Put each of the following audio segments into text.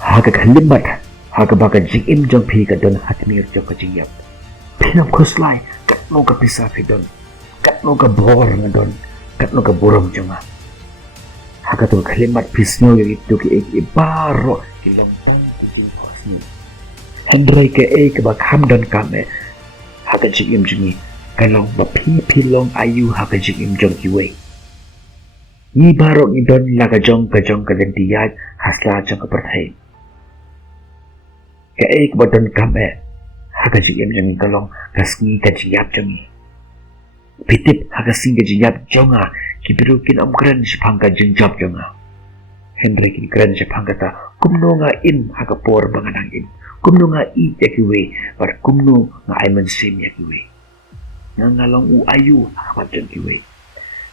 Haga kalimat, haga baga jing im jong pi ka don hatmir jo ka jing yap. Pinam kuslay, kat no ka pisa pi don, kat no ka bor nga don, kat no ka burong jonga. Haga tu kalimat pisno yung itu ki ek ibaro ki longtang ki jing kosni. Hendrai ke ek ba kam don kame, haga jing im jongi, kalong ba pi long ayu haga jing im jong ki wei. Ni baro ni don laga jong ka den diyaj hasla jong ka perthai. Ke ek ba don kame, haga jing im jongi kalong kasngi ka jiyap jongi. Pitip haga singa jiyap jonga ki birukin keren sipang ka jingjap jonga. Henry kini keren sipang kata kumno nga in haga por banganang in. Kumno nga i yakiwe par kumno nga ay mansim yakiwe. Nga ngalong u ayu haga jong kiwe.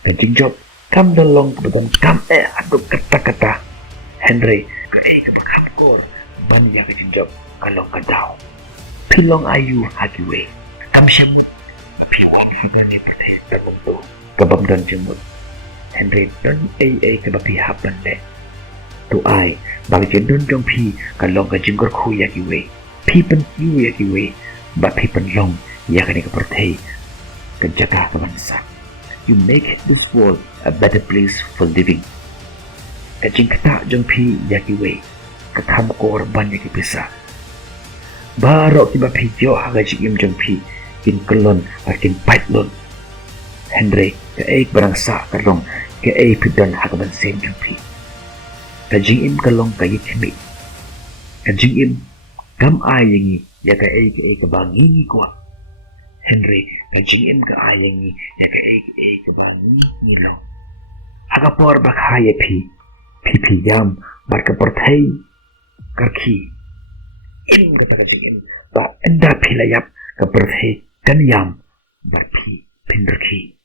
Ka jingjap kam dalong kebetulan kam aduk kata-kata. Henry ka kapakam kor ban ya ka jingjap kalong kadaw. Pilong ayu hakiwe. Kam siyang piwag ni perteh terbentuk kebab dan jemut. Henry don kebapi hapan le. Tu ai bagi don jong pi kalong ka jingkor khu ya kiwe. Pi pen yu ya kiwe ba pi pen long ya ka ni ka perteh ka jaga ka bansa. You make this world a better place for living. Ka jingkata jong pi ya kiwe ka kam korban ya kipisa. Baro ki ba pi jo haga jingim jong pi kin kelon akin pait lon. Henry ke barang sa kalong ke pidan hakaban sen jong pi. Ka jing im kalong ka yikmi. Ka jing im kam ayengi ya ka ka bangingi kwa. Henry ka jing im ka ayengi ya ka bangingi lo. Haga por bakhaya pi yam barka porthai karki. Im kata ka jing im ba enda pilayap ka porthai kan yam barpi pinderki.